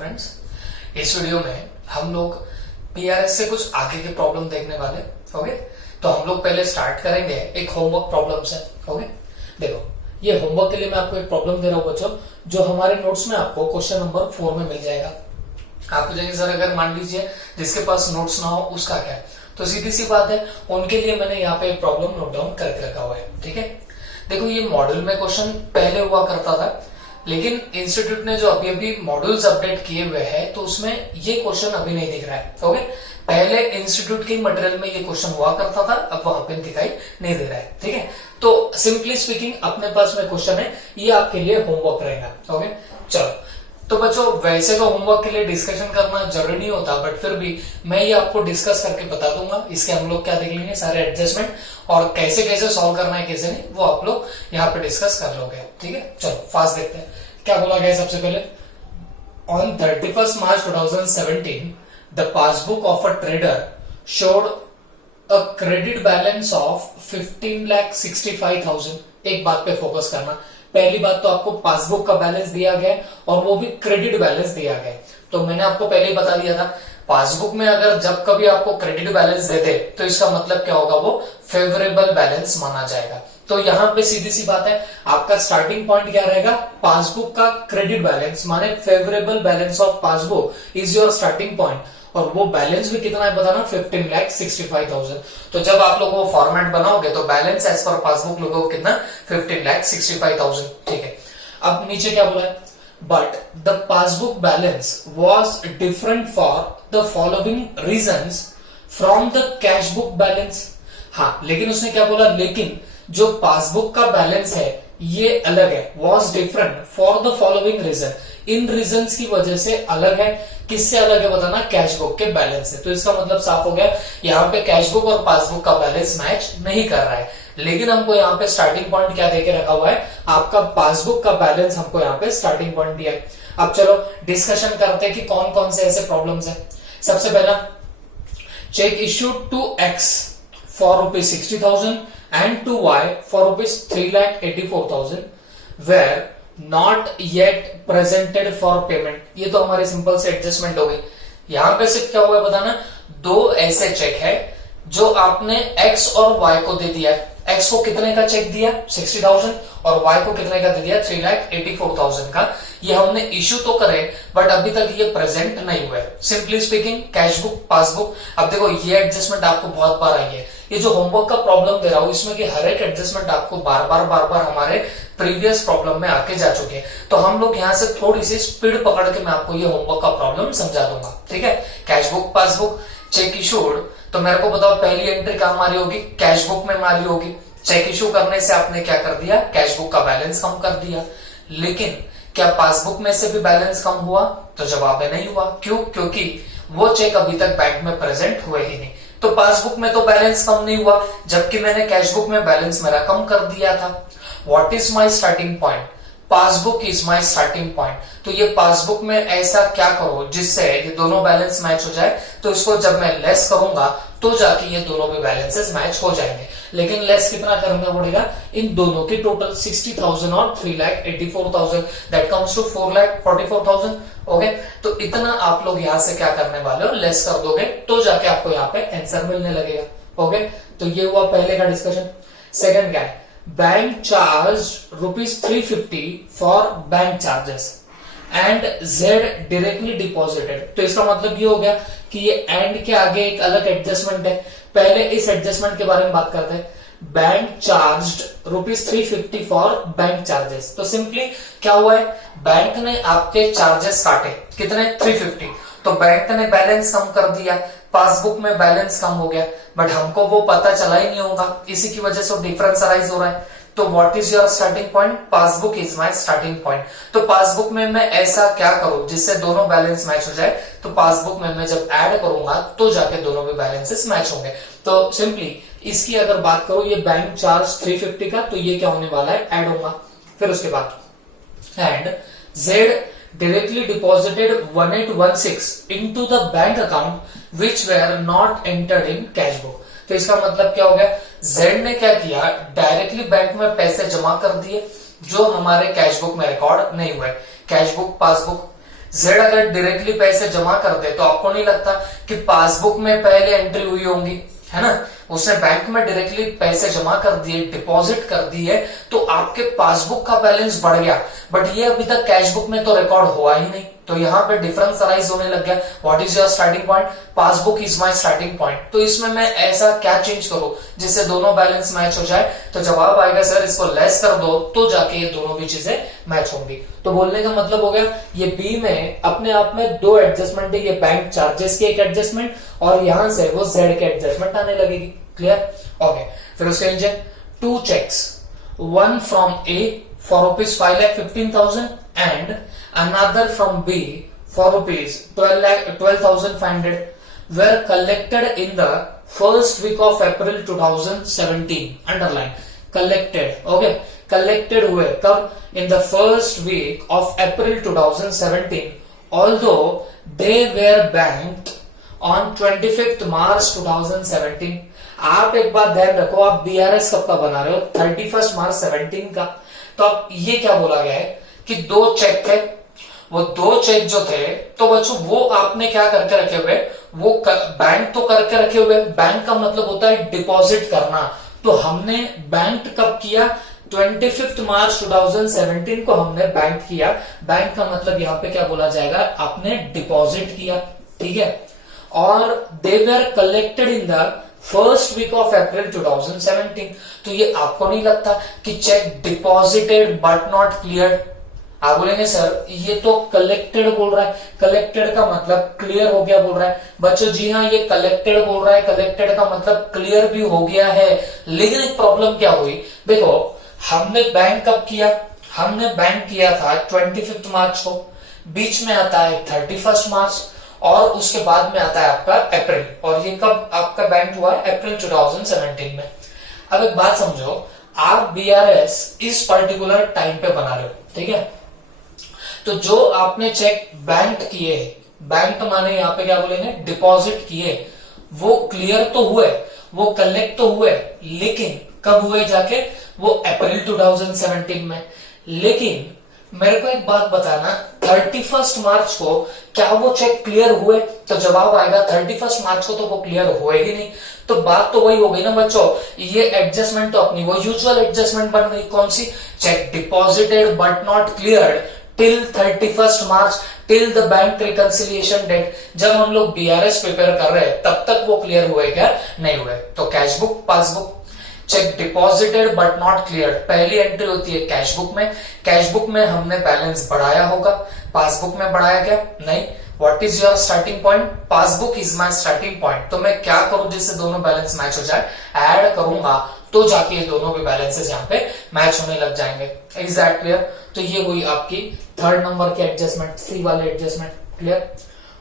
Friends, इस video में हम लोग पीआरएस से कुछ आगे के प्रॉब्लम देखने वाले। ओके, तो हम लोग पहले स्टार्ट करेंगे एक होमवर्क प्रॉब्लम से। ओके, देखो ये होमवर्क के लिए मैं आपको एक प्रॉब्लम दे रहा हूँ बच्चों, जो हमारे नोट्स में आपको क्वेश्चन नंबर 4 में मिल जाएगा। आप पूछेंगे सर अगर मान लीजिए जिसके पास नोट्स ना हो उसका क्या है, तो सीधी सी बात है, उनके लिए मैंने यहाँ पे एक प्रॉब्लम नोट डाउन करके रखा हुआ है। ठीक है, देखो ये मॉड्यूल में क्वेश्चन पहले हुआ करता था, लेकिन इंस्टीट्यूट ने जो अभी अभी मॉड्यूल्स अपडेट किए हुए हैं तो उसमें ये क्वेश्चन अभी नहीं दिख रहा है। ओके, पहले इंस्टीट्यूट के मटेरियल में ये क्वेश्चन हुआ करता था, अब वहां पे दिखाई नहीं दे रहा है। ठीक है, तो सिंपली स्पीकिंग अपने पास में क्वेश्चन है, ये आपके लिए होमवर्क रहेगा। ओके, चलो तो बच्चों वैसे तो होमवर्क के लिए डिस्कशन करना जरूरी नहीं होता, बट फिर भी मैं ये आपको डिस्कस करके बता दूंगा। इसके हम लोग क्या देख लेंगे, सारे एडजस्टमेंट और कैसे कैसे सॉल्व करना है कैसे नहीं, वो आप लोग यहाँ पे डिस्कस कर लोगे। ठीक है, चलो फास्ट देखते हैं क्या बोला गया। सबसे पहले on 31 March 2017 the passbook of a trader showed a credit balance of 15,65,000। एक बात पे फोकस करना, पहली बात तो आपको पासबुक का बैलेंस दिया गया और वो भी क्रेडिट बैलेंस दिया गया। तो मैंने आपको पहले ही बता दिया था, पासबुक में अगर जब कभी आपको क्रेडिट बैलेंस देते तो इसका मतलब क्या होगा, वो फेवरेबल बैलेंस माना जाएगा। तो यहाँ पे सीधी सी बात है, आपका स्टार्टिंग पॉइंट क्या रहेगा, पासबुक का क्रेडिट बैलेंस माने favourable balance of passbook is your starting point, और वो बैलेंस भी कितना है बताना, 15,65,000। तो जब आप लोग वो फॉर्मेट बनाओगे तो बैलेंस एज पर पासबुक लोगों को कितना, 15,65,000। ठीक है, अब नीचे क्या बोला है, but the passbook balance was different for the following reasons from the cash book balance. हाँ, लेकिन उसने क्या बोला, लेकिन जो पासबुक का बैलेंस है ये अलग है, was different for the following reason, इन रीजंस की वजह से अलग है। किससे अलग है बताना, कैश बुक के बैलेंस से। तो इसका मतलब साफ हो गया, यहाँ पे कैश बुक और पासबुक का बैलेंस मैच नहीं कर रहा है, लेकिन हमको यहाँ पे स्टार्टिंग पॉइंट क्या देके रखा हुआ है, आपका पासबुक का बैलेंस हमको यहाँ पे स्टार्टिंग पॉइंट दिया है। अब चलो डिस्कशन करते हैं कि कौन कौन से ऐसे प्रॉब्लम्स है। सबसे पहला, cheque issued to X for ₹60,000 and to Y for ₹3,84,000 were not yet presented for payment। ये तो हमारे सिंपल से एडजस्टमेंट हो गई। यहां पे सिर्फ क्या हुआ बताना, दो ऐसे चेक है जो आपने X और Y को दे दिया है। X को कितने का चेक दिया, 60,000, और Y को कितने का दे दिया, 3,84,000 का। ये हमने इश्यू तो करे, बट अभी तक ये प्रेजेंट नहीं हुआ है। Simply speaking cash book passbook. अब देखो ये एडजस्टमेंट आपको बहुत बार आई है, ये जो होमवर्क का प्रॉब्लम दे रहा हूं इसमें कि हर एक एडजस्टमेंट आपको बार बार हमारे प्रीवियस प्रॉब्लम में आके जा चुके हैं। तो हम लोग यहाँ से थोड़ी सी स्पीड पकड़ के मैं आपको ये होमवर्क का प्रॉब्लम समझा दूंगा। ठीक है, cash book passbook check issued, तो मेरे को बताओ पहली एंट्री कहां मारी होगी, कैश बुक में मारी होगी। चेक इशू करने से आपने क्या कर दिया, कैश बुक का बैलेंस कम कर दिया। लेकिन क्या पासबुक में से भी बैलेंस कम हुआ, तो जवाब है नहीं हुआ। क्यों, क्योंकि वो चेक अभी तक बैंक में प्रेजेंट हुए ही नहीं। तो पासबुक में तो बैलेंस कम नहीं हुआ, जबकि मैंने कैश बुक में बैलेंस मेरा कम कर दिया था। What is my starting point, passbook is my starting point. तो ये पासबुक में ऐसा क्या करो जिससे ये दोनों बैलेंस मैच हो जाए, तो इसको जब मैं लेस करूंगा तो जाके ये दोनों भी बैलेंसेस मैच हो जाएंगे। लेकिन लेस कितना करना पड़ेगा, इन दोनों की टोटल 60,000 और 3,84,000, दैट कम्स टू 4,44,000। ओके, तो इतना आप लोग यहाँ से क्या करने वाले हो, लेस कर दोगे तो जाके आपको यहाँ पे आंसर मिलने लगेगा। ओके, तो ये हुआ पहले का डिस्कशन। सेकंड क्या है, bank charge ₹350 for bank charges and Z directly deposited. तो इसका मतलब ये हो गया कि ये एंड के आगे एक अलग एडजस्टमेंट है। पहले इस एडजस्टमेंट के बारे में बात करते हैं। Bank charged ₹350 for bank charges. तो सिंपली क्या हुआ है, बैंक ने आपके चार्जेस काटे कितने, 350। तो बैंक ने बैलेंस कम कर दिया, पासबुक में बैलेंस कम हो गया, बट हमको वो पता चला ही नहीं होगा, इसी की वजह से डिफरेंस अराइज हो रहा है। तो what is your starting point, passbook is my starting point. तो पासबुक में मैं ऐसा क्या करूं जिससे दोनों बैलेंस मैच हो जाए, तो पासबुक में मैं जब ऐड करूंगा तो जाके दोनों भी बैलेंसेस मैच होंगे। तो सिंपली इसकी अगर बात करूं, ये बैंक चार्ज 350 का, तो ये क्या होने वाला है, ऐड होगा। फिर उसके बाद and Z directly deposited 1816 into the bank account which were not entered in cash book। तो इसका मतलब क्या हो गया, Z ने क्या किया, डायरेक्टली बैंक में पैसे जमा कर दिए जो हमारे कैश बुक में रिकॉर्ड नहीं हुए। कैश बुक पासबुक जेड अगर डायरेक्टली पैसे जमा कर दे तो आपको नहीं लगता कि पासबुक में पहले एंट्री हुई होंगी, है ना? उसने बैंक में डायरेक्टली पैसे जमा कर दिए, डिपॉजिट कर दिए, तो आपके पासबुक का बैलेंस बढ़ गया, बट ये अभी तक कैश बुक में तो रिकॉर्ड हुआ ही नहीं, तो यहाँ पे डिफरेंस अराइज होने लग गया। What is your starting point? Passbook is my starting point. तो इसमें मैं ऐसा क्या चेंज करूं जिससे दोनों बैलेंस मैच हो जाए? तो जवाब आएगा सर इसको लेस कर दो तो जाके ये दोनों भी चीजें मैच होंगी। तो बोलने का मतलब हो गया ये बी में अपने आप में दो एडजस्टमेंट है, ये बैंक चार्जेस की एक एडजस्टमेंट और यहां से वो जेड के एडजस्टमेंट आने लगेगी। क्लियर? ओके, फिर उसके नीचे 2 checks, one from A for rupees 5,15,000 and another from B for rupees 12,500 were collected in the first week of April 2017. Underline collected. Okay, collected हुए कब? In the first week of April 2017, although they were banked on 25th March 2017. आप एक बात ध्यान रखो, आप BRS कब का बना रहे हो? 31 मार्च 17 का। तो अब ये क्या बोला गया है कि 2 चेक थे, वो 2 चेक जो थे तो बच्चों वो आपने क्या करके रखे हुए? वो बैंक तो करके रखे हुए। बैंक का मतलब होता है डिपॉजिट करना, तो हमने बैंक कब किया? 25 मार्च 2017 को हमने बैंक किया। बैंक का मतलब यहाँ पे क्या बोला जाएगा? आपने डिपॉजिट किया, ठीक है। और they were collected in the first week of April 2017। तो ये आपको नहीं लगता कि cheque deposited but not clear? आप बोलेंगे सर ये तो कलेक्टेड बोल रहा है, कलेक्टेड का मतलब क्लियर हो गया बोल रहा है। बच्चों जी हाँ, ये कलेक्टेड बोल रहा है, कलेक्टेड का मतलब क्लियर भी हो गया है, लेकिन एक प्रॉब्लम क्या हुई? देखो हमने बैंक कब किया? हमने बैंक किया था 25 मार्च को, बीच में आता है 31 मार्च और उसके बाद में आता है आपका अप्रैल, और ये कब आपका बैंक हुआ है? अप्रैल 2017 में। अब एक बात समझो, आप बीआरएस इस पर्टिकुलर टाइम पे बना रहे हो, ठीक है? तो जो आपने चेक बैंक किए, बैंक माने यहाँ पे क्या बोलेंगे? डिपॉजिट किए, वो क्लियर तो हुए, वो कलेक्ट तो हुए, लेकिन कब हुए जाके? वो अप्रैल 2017 में। लेकिन मेरे को एक बात बताना, 31 मार्च को क्या वो चेक क्लियर हुए? तो जवाब आएगा 31 मार्च को तो वो क्लियर हुए ही नहीं। तो बात तो वही हो गई ना बच्चों, ये एडजस्टमेंट तो अपनी वो यूजुअल एडजस्टमेंट बन गई। कौन सी? Cheque deposited but not cleared till 31 March, till the bank reconciliation date. जब हम लोग बीआरएस प्रिपेयर कर रहे हैं तब तक वो क्लियर हुए क्या? नहीं हुए। तो cash book, passbook, check deposited but not clear, पहली एंट्री होती है कैश बुक में। कैश बुक में हमने बैलेंस बढ़ाया होगा, पासबुक में बढ़ाया क्या? नहीं। What is your starting point? Passbook is my starting point. तो मैं क्या करूं जिससे दोनों बैलेंस मैच हो जाए? ऐड करूंगा तो जाके ये दोनों भी बैलेंसेस यहाँ पे मैच होने लग जाएंगे। Is that clear? तो ये हुई आपकी 3rd नंबर की एडजस्टमेंट, सी वाले एडजस्टमेंट। क्लियर?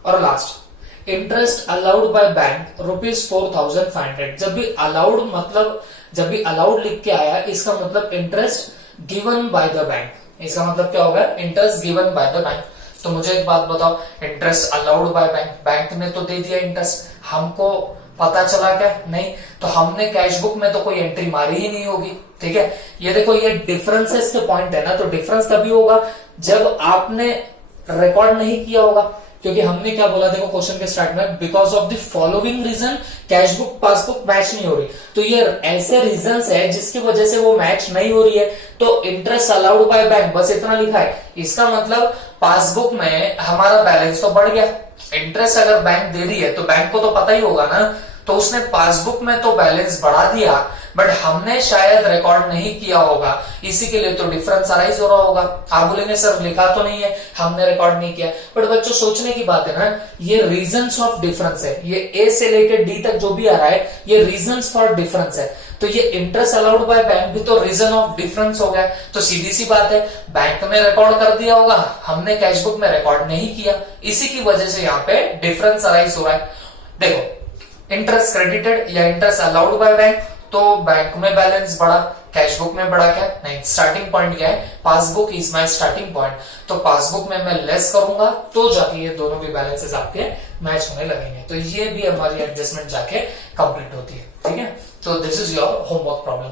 और last, interest allowed by bank ₹4,500। जब भी अलाउड मतलब जब भी अलाउड लिख के आया, इसका मतलब interest given by the bank. इसका मतलब क्या होगा? Interest given by the bank. तो मुझे एक बात बताओ, interest allowed by bank, bank ने तो दे दिया इंटरेस्ट, हमको पता चला क्या? नहीं। तो हमने कैश बुक में तो कोई एंट्री मारी ही नहीं होगी, ठीक है? ये देखो, ये डिफरेंसेस के पॉइंट है ना, तो डिफरेंस तभी होगा जब आपने रिकॉर्ड नहीं किया होगा। क्योंकि हमने क्या बोला, देखो क्वेश्चन के स्टार्ट में, because of the following reason cash book passbook match नहीं हो रही। तो ये ऐसे रीजंस है जिसकी वजह से वो मैच नहीं हो रही है। तो इंटरेस्ट अलाउड बाय बैंक, बस इतना लिखा है। इसका मतलब पासबुक में हमारा बैलेंस तो बढ़ गया। इंटरेस्ट अगर बैंक दे रही है तो बैंक को तो पता ही होगा ना, तो उसने पासबुक में तो बैलेंस बढ़ा दिया, बट हमने शायद रिकॉर्ड नहीं किया होगा, इसी के लिए तो डिफरेंस अराइज हो रहा होगा। आप बोलेंगे सर लिखा तो नहीं है, हमने रिकॉर्ड नहीं किया, बट बच्चों सोचने की बात है ना, ये रीजंस ऑफ डिफरेंस है। ये ए से लेकर डी तक जो भी आ रहा है, ये रीजंस फॉर डिफरेंस है। तो ये इंटरेस्ट अलाउड बाय बैंक भी तो रीजन ऑफ डिफरेंस हो गया। तो सीधी सी बात है, बैंक में रिकॉर्ड कर दिया होगा, हमने कैश बुक में रिकॉर्ड नहीं किया, इसी की वजह से यहाँ पे डिफरेंस अराइज हो रहा है। देखो, इंटरेस्ट क्रेडिटेड या इंटरेस्ट अलाउड बाय बैंक, तो बैंक में बैलेंस बढ़ा, कैश बुक में बढ़ा क्या? नहीं। स्टार्टिंग पॉइंट क्या है? Passbook is my starting point. तो पासबुक में मैं लेस करूंगा तो जाके ये दोनों भी बैलेंसेस आपके मैच होने लगेंगे। तो ये भी हमारी एडजस्टमेंट जाके कंप्लीट होती है, ठीक है? तो this is your homework problem.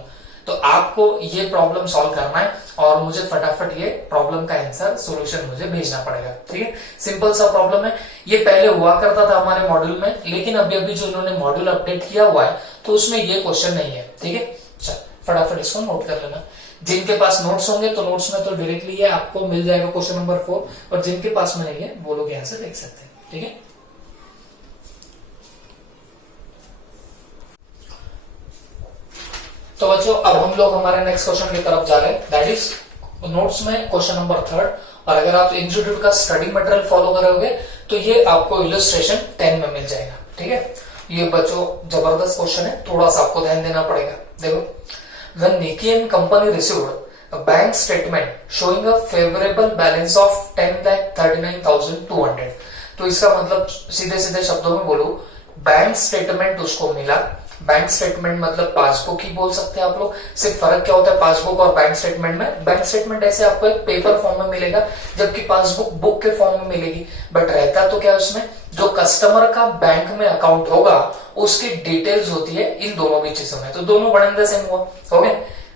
तो आपको ये प्रॉब्लम सॉल्व करना है और मुझे फटाफट ये प्रॉब्लम का आंसर सोल्यूशन मुझे भेजना पड़ेगा। ठीक है, सिंपल सा प्रॉब्लम है। ये पहले हुआ करता था हमारे मॉड्यूल में, लेकिन अभी अभी जो इन्होंने मॉड्यूल अपडेट किया हुआ है तो उसमें ये क्वेश्चन नहीं है। ठीक है, चल फटाफट इसको नोट कर लेना। जिनके पास नोट्स होंगे तो नोट्स में तो डायरेक्टली ये आपको मिल जाएगा क्वेश्चन नंबर 4, और जिनके पास में नहीं है वो लोग यहां से देख सकते हैं। ठीक है, तो बच्चों अब हम लोग हमारे नेक्स्ट क्वेश्चन की तरफ जा रहे हैं, दैट इज नोट्स में क्वेश्चन नंबर 3। और अगर आप इंस्टीट्यूट का स्टडी मटेरियल फॉलो करोगे तो ये आपको इलस्ट्रेशन 10 में मिल जाएगा। ठीक है, ये बच्चों जबरदस्त क्वेश्चन है, थोड़ा सा आपको ध्यान देना पड़ेगा। देखो, when Nikki and company received a bank statement showing a favorable balance of 10,39,200, तो इसका मतलब सीधे सीधे शब्दों में बोलूं, बैंक स्टेटमेंट उसको मिला। बैंक स्टेटमेंट मतलब पासबुक ही बोल सकते हैं आप लोग। सिर्फ फर्क क्या होता है पासबुक और बैंक स्टेटमेंट में, बैंक स्टेटमेंट ऐसे आपको एक पेपर फॉर्म में मिलेगा, जबकि पासबुक बुक के फॉर्म में मिलेगी। बट रहता तो क्या उसमें, जो कस्टमर का बैंक में अकाउंट होगा उसकी डिटेल्स होती है इन दोनों भी चीजों में, तो दोनों बड़े सेम हुआ। हो गया,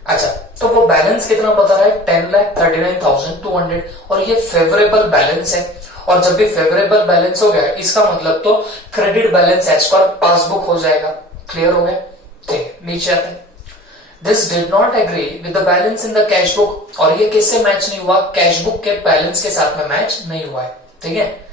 अच्छा, तो वो बैलेंस कितना बता रहा है, 10,39,200, और ये फेवरेबल बैलेंस है। और जब भी फेवरेबल बैलेंस हो गया इसका मतलब तो credit balance as per passbook हो जाएगा। क्लियर हो गया? ठीक, नीचे आते हैं। This did not agree with the balance in the cash book, और ये किससे मैच नहीं हुआ, कैश बुक के बैलेंस के साथ में मैच नहीं हुआ है। ठीक है,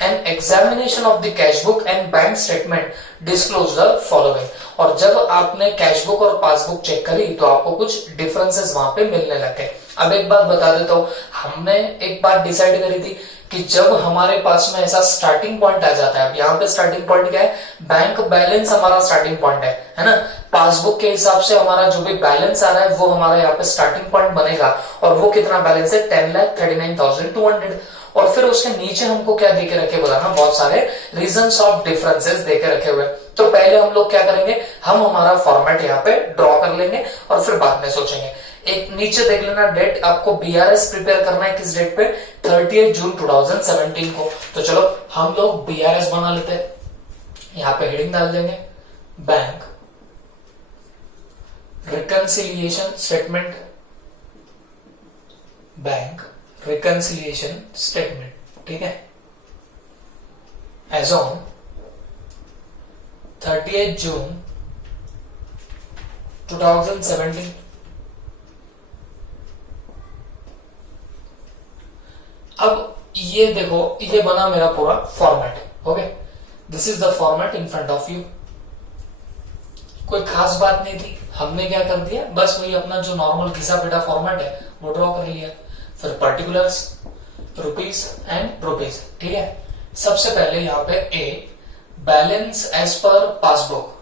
An examination of the cash book and bank statement disclose the following, और जब आपने कैश बुक और पासबुक चेक करी तो आपको कुछ डिफरेंसेस वहां पे मिलने लगे। अब एक बात बता देता हूं, हमने एक बात डिसाइड करी थी कि जब हमारे पास में ऐसा स्टार्टिंग पॉइंट आ जाता है, अब यहाँ पे स्टार्टिंग पॉइंट क्या है, बैंक बैलेंस हमारा स्टार्टिंग पॉइंट है ना। पासबुक के हिसाब से हमारा जो भी बैलेंस आ रहा है वो हमारा यहाँ पे स्टार्टिंग पॉइंट बनेगा, और वो कितना बैलेंस है, 10,39,200। और फिर उसके नीचे हमको क्या देके रखे बोला ना, बहुत सारे रीजंस ऑफ डिफरेंसेस देके रखे हुए। तो पहले हम लोग क्या करेंगे, हम हमारा फॉर्मेट यहाँ पे ड्रॉ कर लेंगे और फिर बाद में सोचेंगे। एक नीचे देख लेना डेट, आपको बीआरएस प्रिपेयर करना है किस डेट पे, 30 जून 2017 को। तो चलो हम लोग बीआरएस बना लेते हैं। यहाँ पे हेडिंग डाल देंगे, bank reconciliation statement, bank reconciliation statement. ठीक है, एज ऑन 30 जून 2017। अब ये देखो, ये बना मेरा पूरा format. Okay, this is the format in front of you. कोई खास बात नहीं थी, हमने क्या कर दिया, बस वही अपना जो नॉर्मल घिसा पिटा फॉर्मेट है वो ड्रॉ कर लिया। फिर पर्टिकुलर्स, रुपीस एंड रुपीस। ठीक है, सबसे पहले यहाँ पे A, balance as per passbook,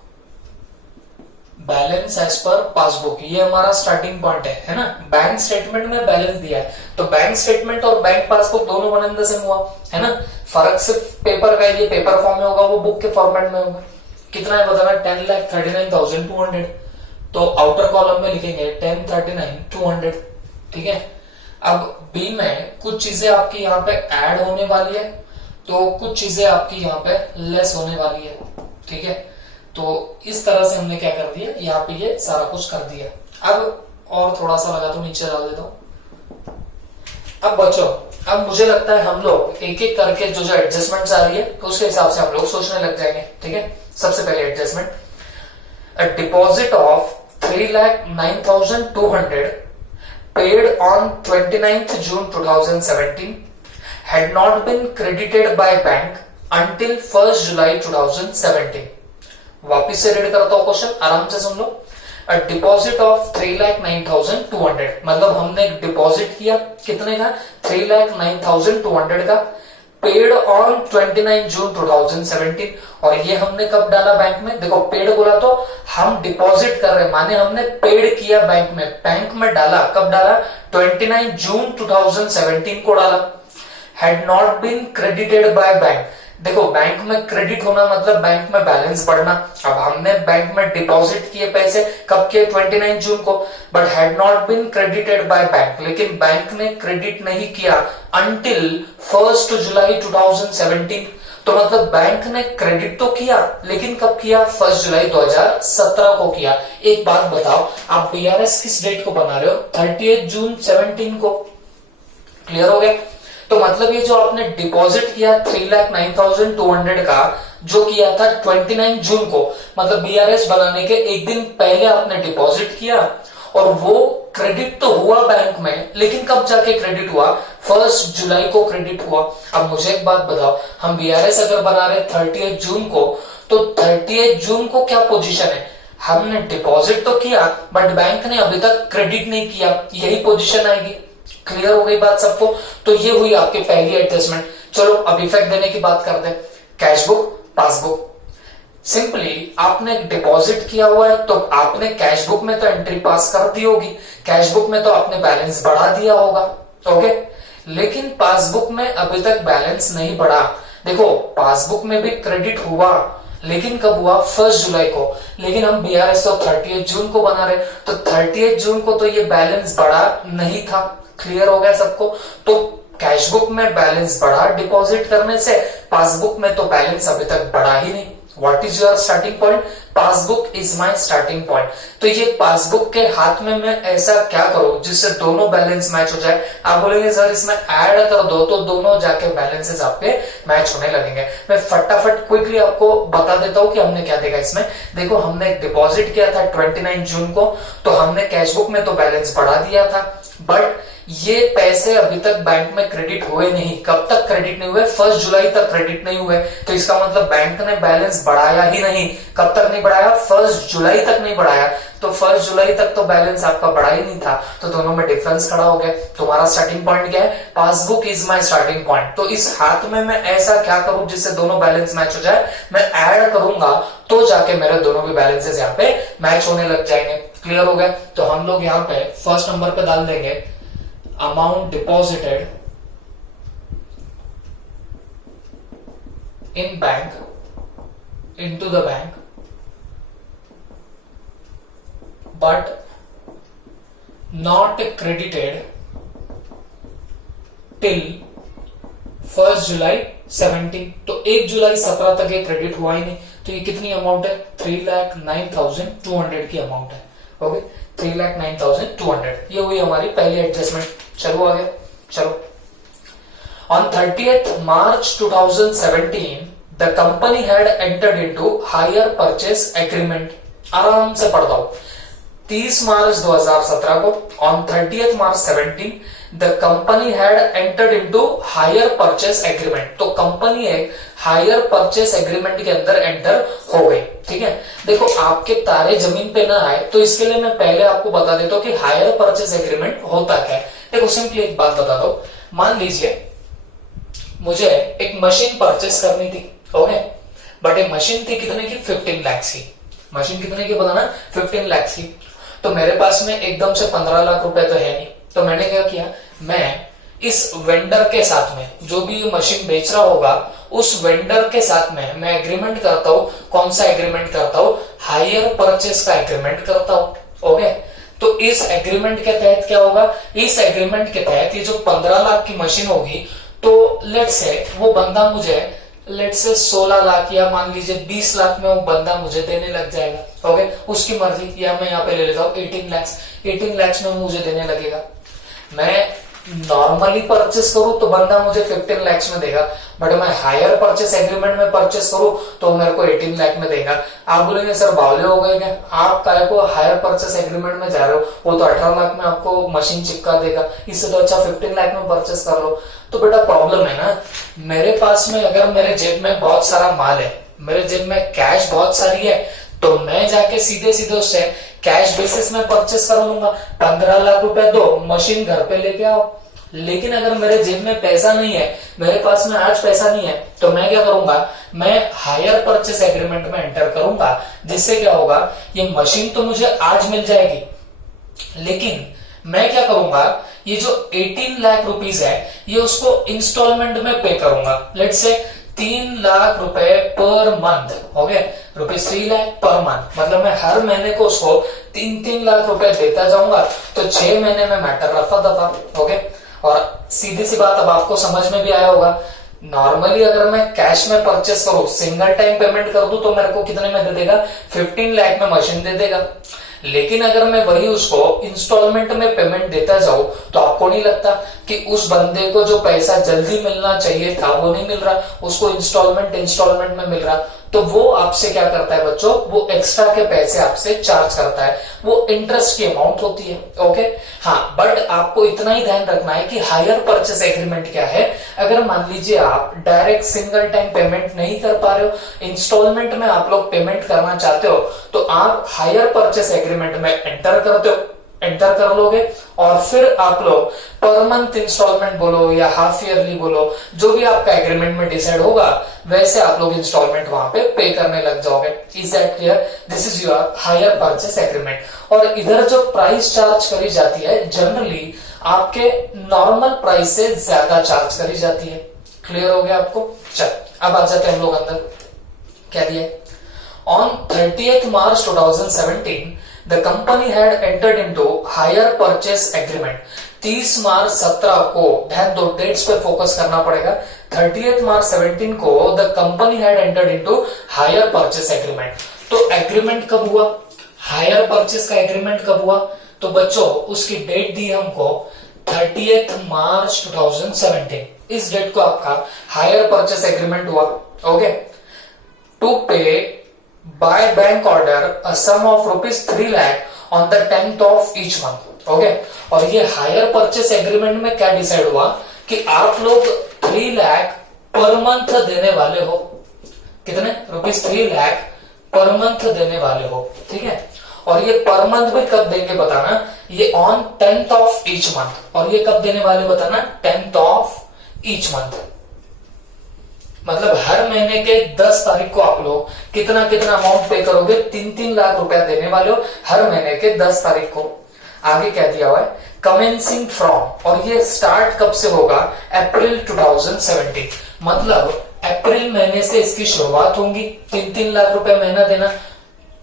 balance as per passbook, ये हमारा स्टार्टिंग पॉइंट है ना। बैंक स्टेटमेंट में बैलेंस दिया है, तो बैंक स्टेटमेंट और बैंक पासबुक दोनों वन एंड द सेम हुआ है ना। फर्क सिर्फ पेपर का, ये पेपर फॉर्म में होगा, वो बुक के फॉर्मेट में होगा। कितना है बताना, 10,39,200। तो आउटर कॉलम में लिखेंगे 10,39,200। ठीक है, अब बी में कुछ चीजें आपकी यहाँ पे ऐड होने वाली है, तो कुछ चीजें आपकी यहाँ पे लेस होने वाली है। ठीक है, तो इस तरह से हमने क्या कर दिया, यहाँ पे ये सारा कुछ कर दिया। अब और थोड़ा सा लगा तो नीचे डाल देता हूं। अब बच्चों, अब मुझे लगता है हम लोग एक एक करके जो एडजस्टमेंट्स आ रही है तो उसके हिसाब से हम लोग सोचने लग जाएंगे। ठीक है, सबसे पहले adjustment, a deposit of 3,09,200 paid on 29th June 2017 had not been credited by bank until 1st July 2017। वापिस से रीड करता हूं क्वेश्चन, आराम से सुन लो। अ डिपॉजिट ऑफ 3,09,200, मतलब हमने एक डिपॉजिट किया कितने का, 3,09,200 का, पेड ऑन 29 जून 2017। और ये हमने कब डाला बैंक में, देखो पेड बोला तो हम डिपॉजिट कर रहे, माने हमने पेड किया बैंक में डाला, कब डाला, 29 जून 2017 को डाला। Had not been credited by bank, देखो बैंक में क्रेडिट होना मतलब बैंक में बैलेंस बढ़ना। अब हमने बैंक में डिपॉजिट किए पैसे कब किए, 29 जून को, but had not been credited by bank, लेकिन बैंक ने क्रेडिट नहीं किया अंटिल 1 जुलाई 2017। तो मतलब बैंक ने क्रेडिट तो किया, लेकिन कब किया? 1 जुलाई 2017 को किया। एक बात बताओ, आप बीआरएस किस डेट को बना रहे हो? 30 जून 17 को। क्लियर हो गया? तो मतलब ये जो आपने डिपॉजिट किया 3,09,200 का, जो किया था 29 जून को, मतलब बीआरएस बनाने के एक दिन पहले आपने डिपॉजिट किया, और वो क्रेडिट तो हुआ बैंक में, लेकिन कब जाके क्रेडिट हुआ? 1 जुलाई को क्रेडिट हुआ। अब मुझे एक बात बताओ, हम बीआरएस अगर बना रहे 30 जून को, तो 30 जून को क्या पोजीशन है? हमने डिपॉजिट तो किया, बट बैंक ने अभी तक क्रेडिट नहीं किया, यही पोजीशन आएगी। क्लियर हो गई बात सबको? तो ये हुई आपकी पहली एडजस्टमेंट। चलो अब इफेक्ट देने की बात करते हैं। Cash book, passbook. सिंपली आपने डिपॉजिट किया हुआ है, तो आपने कैश बुक में तो एंट्री पास कर दी होगी, कैश बुक में तो आपने बैलेंस बढ़ा दिया होगा। ओके, लेकिन पासबुक में अभी तक बैलेंस नहीं बढ़ा। देखो, पासबुक में भी क्रेडिट हुआ, लेकिन कब हुआ? 1 जुलाई को। लेकिन हम बीआरएस तो 30 जून को बना रहे, तो 30 जून को तो ये बैलेंस बढ़ा नहीं था। क्लियर हो गया सबको? तो कैश बुक में बैलेंस बढ़ा डिपॉजिट करने से, पासबुक में तो बैलेंस अभी तक बढ़ा ही नहीं। What is your starting point? Passbook is my starting point. तो ये पासबुक के हाथ में मैं ऐसा क्या करूं जिससे दोनों बैलेंस मैच हो जाए? आप बोलेंगे सर इसमें ऐड कर दो, तो दोनों जाके बैलेंसेस आपके मैच होने लगेंगे। मैं फटाफट क्विकली आपको बता देता हूं कि हमने क्या देखा इसमें। देखो, हमने डिपॉजिट किया था 29 जून को, तो हमने कैश बुक में तो बैलेंस बढ़ा दिया था, बट ये पैसे अभी तक बैंक में क्रेडिट हुए नहीं। कब तक क्रेडिट नहीं हुए? 1 जुलाई तक क्रेडिट नहीं हुए। तो इसका मतलब बैंक ने बैलेंस बढ़ाया ही नहीं। कब तक नहीं बढ़ाया? 1 जुलाई तक नहीं बढ़ाया। तो 1 जुलाई तक तो बैलेंस आपका बढ़ा ही नहीं था, तो दोनों में डिफरेंस खड़ा हो गया। तुम्हारा स्टार्टिंग पॉइंट क्या है? Passbook is my starting point. तो इस हाथ में मैं ऐसा क्या करूं जिससे दोनों बैलेंस मैच हो जाए? मैं ऐड करूंगा, तो जाके मेरे दोनों भी बैलेंसेस यहाँ पे मैच होने लग जाएंगे। क्लियर हो गया? तो हम लोग यहाँ पे फर्स्ट नंबर पे डाल देंगे amount deposited in bank into the bank but not credited till 1 जुलाई 17। तो 1 जुलाई 17 तक ये क्रेडिट हुआ ही नहीं। तो ये कितनी अमाउंट है? 3,09,200 की अमाउंट है। ओके, 3,09,200। ये हुई हमारी पहली एडजस्टमेंट। चलो आगे चलो। On 30th March 2017 the company had entered into hire purchase agreement. आराम से पढ़ दो। 30 मार्च 2017 को, on 30th March 17 the company had entered into hire purchase agreement. तो कंपनी एक हायर परचेस एग्रीमेंट के अंदर एंटर हो गई। ठीक है, देखो आपके तारे जमीन पे ना आए, तो इसके लिए मैं पहले आपको बता देता हूं कि हायर परचेस एग्रीमेंट होता क्या है। देखो सिंपली एक बात बता दो। मान लीजिए मुझे एक मशीन परचेस करनी थी, ओके, बट ये मशीन थी कितने की? 15 लाख की। मशीन कितने की बताना? 15 लाख की। तो मेरे पास में एकदम से 15 लाख रुपए तो है नहीं। तो मैंने क्या किया, मैं इस वेंडर के साथ में, जो भी मशीन बेच रहा होगा, उस वेंडर के साथ में मैं एग्रीमेंट करता हूं। कौन सा एग्रीमेंट करता हूं? हायर परचेस का एग्रीमेंट करता हूं। ओके, तो इस एग्रीमेंट के तहत क्या होगा? इस एग्रीमेंट के तहत ये जो 15 लाख की मशीन होगी, तो लेट्स से वो बंदा मुझे, लेट्स से 16 लाख या मान लीजिए 20 लाख में वो बंदा मुझे देने लग जाएगा। ओके, उसकी मर्जी। या मैं यहाँ पे ले लेता हूँ 18 लाख में मुझे देने लगेगा। मैं नॉर्मली परचेस करूं तो बंदा मुझे 15 लाख में देगा, बट मैं हायर परचेस एग्रीमेंट में परचेस करूं तो मेरे को 18 लाख में देगा। आप बोलेंगे सर बावले हो गए क्या? आप काय को हायर परचेस एग्रीमेंट में जा रहे हो? वो तो 18 लाख में आपको मशीन चिपका देगा, इससे तो अच्छा 15 लाख में परचेस कर लो। तो बेटा प्रॉब्लम है ना, मेरे पास में अगर मेरे जेब में बहुत सारा माल है, मेरे जेब में कैश बहुत सारी है, तो मैं जाके सीधे सीधे उससे कैश बेसिस में परचेस कर लूंगा। 15 लाख रुपए दो, मशीन घर पे लेके आओ। लेकिन अगर मेरे जेब में पैसा नहीं है, मेरे पास में आज पैसा नहीं है, तो मैं क्या करूंगा? मैं हायर परचेस एग्रीमेंट में एंटर करूंगा, जिससे क्या होगा? ये मशीन तो मुझे आज मिल जाएगी, लेकिन मैं क्या करूंगा? ये जो 18 लाख रुपीस है, ये उसको इंस्टॉलमेंट में पे करूंगा। लेट्स से 3 लाख रुपए पर मंथ, हो गए ₹3 लाख पर मंथ। मतलब मैं हर महीने को उसको 3-3 लाख रुपए देता जाऊंगा, तो 6 महीने में मैटर रफा दफा। हो गए, और सीधी सी बात अब आपको समझ में भी आया होगा, नॉर्मली अगर मैं कैश में परचेस करूं, सिंगल टाइम पेमेंट कर दूं तो मेरे को कितने में दे देगा, 15 लाख में मशीन दे देगा। लेकिन अगर मैं वही उसको इंस्टॉलमेंट में पेमेंट देता जाऊं तो आपको नहीं लगता कि उस बंदे को जो पैसा जल्दी मिलना चाहिए था वो नहीं मिल रहा, उसको इंस्टॉलमेंट में मिल रहा, तो वो आपसे क्या करता है बच्चों, वो एक्स्ट्रा के पैसे आपसे चार्ज करता है, वो इंटरेस्ट की अमाउंट होती है। ओके हाँ, बट आपको इतना ही ध्यान रखना है कि हायर परचेस एग्रीमेंट क्या है। अगर मान लीजिए आप डायरेक्ट सिंगल टाइम पेमेंट नहीं कर पा रहे हो, इंस्टॉलमेंट में आप लोग पेमेंट करना चाहते हो, तो आप हायर परचेस एग्रीमेंट में एंटर कर लोगे और फिर आप लोग पर मंथ इंस्टॉलमेंट बोलो या हाफ ईयरली बोलो, जो भी आपका एग्रीमेंट में डिसाइड होगा वैसे आप लोग इंस्टॉलमेंट वहां पे पे करने लग जाओगे। Is that clear? This is your hire purchase agreement. और इधर जो प्राइस चार्ज करी जाती है जनरली आपके नॉर्मल प्राइस से ज्यादा चार्ज करी जाती है। क्लियर हो गया आपको? चल अब आ जाते हैं हम लोग अंदर। क्या दिया? On 30th March 2017 the company had entered into hire purchase agreement। 30 मार्च 17 को, ध्यान दो डेट्स पे फोकस करना पड़ेगा, 30th March 17 को the company had entered into hire purchase agreement. तो एग्रीमेंट कब हुआ, हायर परचेस का एग्रीमेंट कब हुआ, तो बच्चों उसकी डेट दी हमको 30th March 2017। इस डेट को आपका हायर परचेस एग्रीमेंट हुआ। ओके, टू पे by bank order a sum of ₹3 lakh on the 10th of each month। Okay, और ये हायर परचेस एग्रीमेंट में क्या डिसाइड हुआ कि आप लोग 3 लाख पर मंथ देने वाले हो। कितने? ₹3 लाख पर मंथ देने वाले हो। ठीक है, और ये पर मंथ भी कब देंगे बताना, ये on 10th of each month। और ये कब देने वाले बताना, 10th of each month। मतलब हर महीने के 10 तारीख को आप लोग कितना कितना अमाउंट पे करोगे, 3-3 लाख रुपया देने वाले हो हर महीने के 10 तारीख को। आगे क्या दिया हुआ है, कमेंसिंग फ्रॉम, और ये स्टार्ट कब से होगा, अप्रैल 2017। मतलब अप्रैल महीने से इसकी शुरुआत होगी, 3-3 लाख रुपया महीना देना।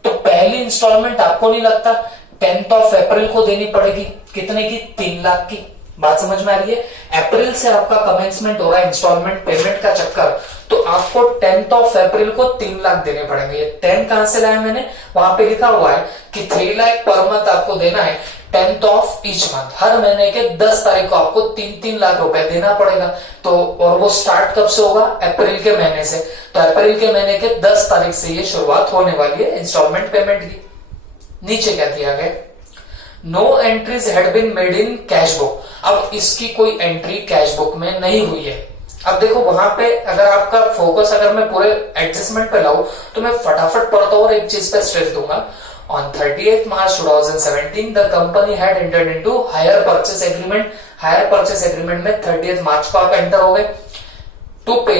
तो पहली इंस्टॉलमेंट आपको नहीं लगता 10th of अप्रैल को देनी पड़ेगी, कितने की, 3 लाख की। बात समझ में आ रही है? अप्रैल से आपका कमेंसमेंट हो रहा है इंस्टॉलमेंट पेमेंट का चक्कर, तो आपको 10th of अप्रैल को 3 लाख देने पड़ेंगे। ये 10 कहां से लाया मैंने, वहां पे लिखा हुआ है कि 3 लाख पर मंथ आपको देना है 10th of each month। हर महीने के 10 तारीख को आपको 3-3 लाख रुपए देना पड़ेगा। तो और वो स्टार्ट कब से होगा, अप्रैल के महीने से। तो अप्रैल के महीने के 10 तारीख से ये शुरुआत होने वाली है इंस्टॉलमेंट पेमेंट की। नीचे क्या दिया गया, no entries had been made in cash book. अब इसकी कोई एंट्री कैश बुक में नहीं हुई है। अब देखो वहां पे अगर आपका फोकस, अगर मैं पूरे एडजस्टमेंट पे लाऊं तो मैं फटाफट पढ़ता हूं और एक चीज पे स्ट्रेस दूंगा। On 30th March 2017 the company had entered into hire purchase agreement. Hire purchase agreement में 30th मार्च को आप एंटर हो गए। टू पे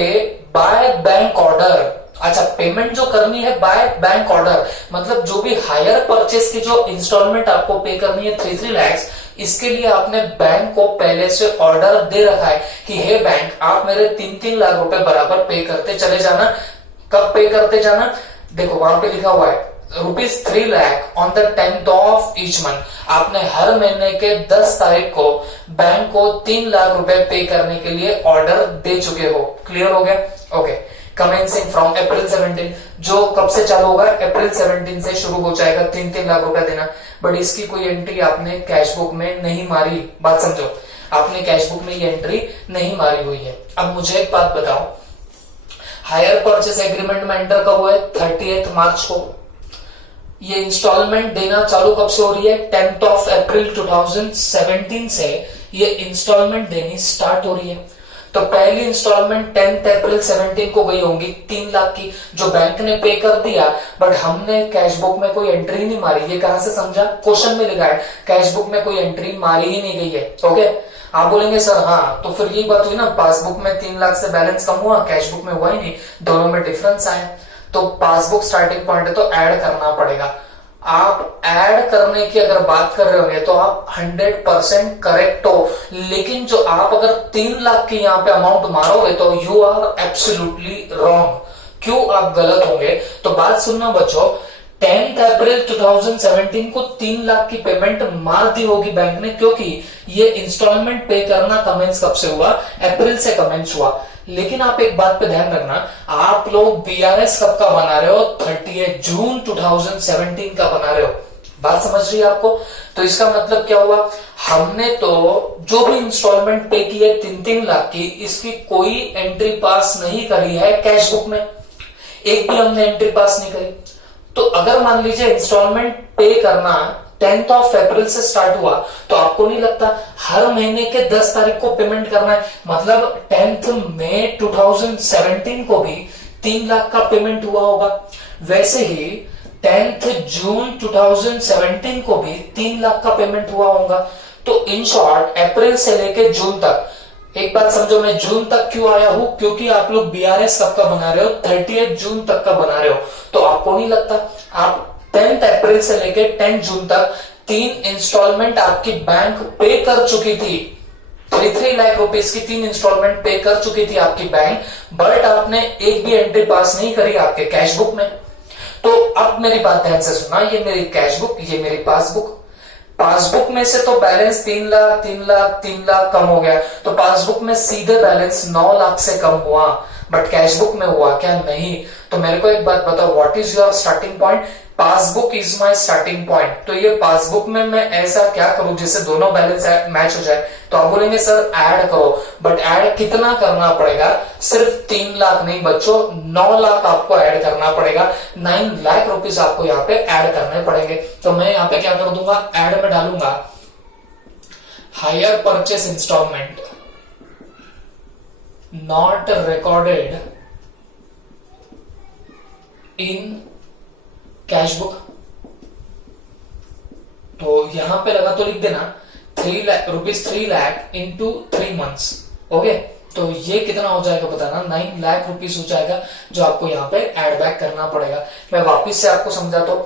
बाय बैंक ऑर्डर। अच्छा, पेमेंट जो करनी है बाय बैंक ऑर्डर, मतलब जो भी हायर परचेस की जो इंस्टॉलमेंट आपको पे करनी है 3-3 लाख, इसके लिए आपने बैंक को पहले से ऑर्डर दे रखा है कि हे बैंक, आप मेरे 3-3 लाख रुपए बराबर पे करते चले जाना। कब पे करते जाना, देखो वहां पे लिखा हुआ है ₹3 lakh on the 10th of each month। आपने हर महीने के 10 तारीख को बैंक को 3 लाख रुपए पे करने के लिए ऑर्डर दे चुके हो। क्लियर हो गया? ओके, कमेंसिंग फ्रॉम अप्रैल 17, जो कब से चालू होगा, अप्रैल 17 से शुरू हो जाएगा 3-3 लाख रुपया देना। बट इसकी कोई एंट्री आपने कैश बुक में नहीं मारी। बात समझो, आपने कैश बुक में ये एंट्री नहीं मारी हुई है। अब मुझे एक बात बताओ, हायर परचेस एग्रीमेंट में एंटर कब हुआ है, 30th मार्च को। ये इंस्टॉलमेंट देना चालू कब से हो रही है, 10th of अप्रैल 2017 से ये इंस्टॉलमेंट देनी स्टार्ट हो रही है। तो पहली इंस्टॉलमेंट 10th अप्रैल 17 को गई होंगी 3 लाख की, जो बैंक ने पे कर दिया, बट हमने कैश बुक में कोई एंट्री नहीं मारी। ये कहां से समझा, क्वेश्चन में लिखा है कैश बुक में कोई एंट्री मारी ही नहीं गई है। ओके, आप बोलेंगे सर हाँ, तो फिर यही बात हुई ना, पासबुक में 3 लाख से बैलेंस कम हुआ, कैश बुक में हुआ ही नहीं, दोनों में डिफरेंस आया। तो पासबुक स्टार्टिंग पॉइंट है तो ऐड करना पड़ेगा। आप ऐड करने की अगर बात कर रहे होंगे तो आप 100% करेक्ट हो, लेकिन जो आप अगर 3 लाख की यहाँ पे अमाउंट मारोगे तो यू आर एब्सोल्युटली रॉन्ग। क्यों आप गलत होंगे, तो बात सुनना बच्चों, 10th अप्रैल 2017 को 3 लाख की पेमेंट मार दी होगी बैंक ने, क्योंकि ये इंस्टॉलमेंट पे करना कमेंस कब से हुआ, अप्रैल से कमेंस हुआ। लेकिन आप एक बात पे ध्यान रखना, आप लोग बीआरएस कब का बना रहे हो? 30 जून 2017 का बना रहे हो। बात समझ रही है आपको? तो इसका मतलब क्या हुआ, हमने तो जो भी इंस्टॉलमेंट पे की है 3-3 लाख की, इसकी कोई एंट्री पास नहीं करी है कैश बुक में, एक भी हमने एंट्री पास नहीं करी। तो अगर मान लीजिए इंस्टॉलमेंट पे करना 10th ऑफ अप्रैल से स्टार्ट हुआ, तो आपको नहीं लगता हर महीने के 10 तारीख को पेमेंट करना है? मतलब 10th मई 2017 को भी 3 लाख का पेमेंट हुआ होगा। वैसे ही 10th जून 2017 को भी 3 लाख का पेमेंट हुआ होगा। तो इन शॉर्ट अप्रैल से लेके जून तक, एक बात समझो, मैं जून तक क्यों आया हूं? क्योंकि आप लोग बीआरएस कब का बना रहे हो? 30 जून तक का बना रहे हो। तो आपको नहीं लगता आप 10 अप्रैल से लेके 10 जून तक 3 इंस्टॉलमेंट आपकी बैंक पे कर चुकी थी, 3 लाख रुपीस की 3 इंस्टॉलमेंट पे कर चुकी थी आपकी बैंक, बट आपने एक भी एंट्री पास नहीं करी आपके कैश बुक में। तो अब मेरी बात ध्यान से सुनना, ये मेरी कैश बुक, ये मेरी पासबुक। पासबुक में से तो बैलेंस 3 लाख 3 लाख 3 लाख कम हो गया, तो पासबुक में सीधे बैलेंस 9 लाख से कम हुआ, बट कैश बुक में हुआ क्या? नहीं। तो मेरे को एक बात बताओ, what is your starting point? Passbook is my starting point. तो ये पासबुक में मैं ऐसा क्या करूं जिससे दोनों बैलेंस मैच हो जाए? तो आप बोलेंगे सर ऐड करो, बट ऐड कितना करना पड़ेगा? सिर्फ 3 लाख नहीं बच्चों, 9 लाख आपको ऐड करना पड़ेगा। 9 लाख रुपीस आपको यहाँ पे ऐड करने पड़ेंगे। तो मैं यहाँ पे क्या कर दूंगा, ऐड में डालूंगा hire purchase instalment not recorded in cash book. तो यहां पे लगा तो लिख देना 3 लाख इंटू 3 मंथ्स। ओके, तो ये कितना हो जाएगा बताना? 9 लाख रुपीस हो जाएगा, जो आपको यहाँ पे एड बैक करना पड़ेगा। मैं वापिस से आपको समझाता हूं,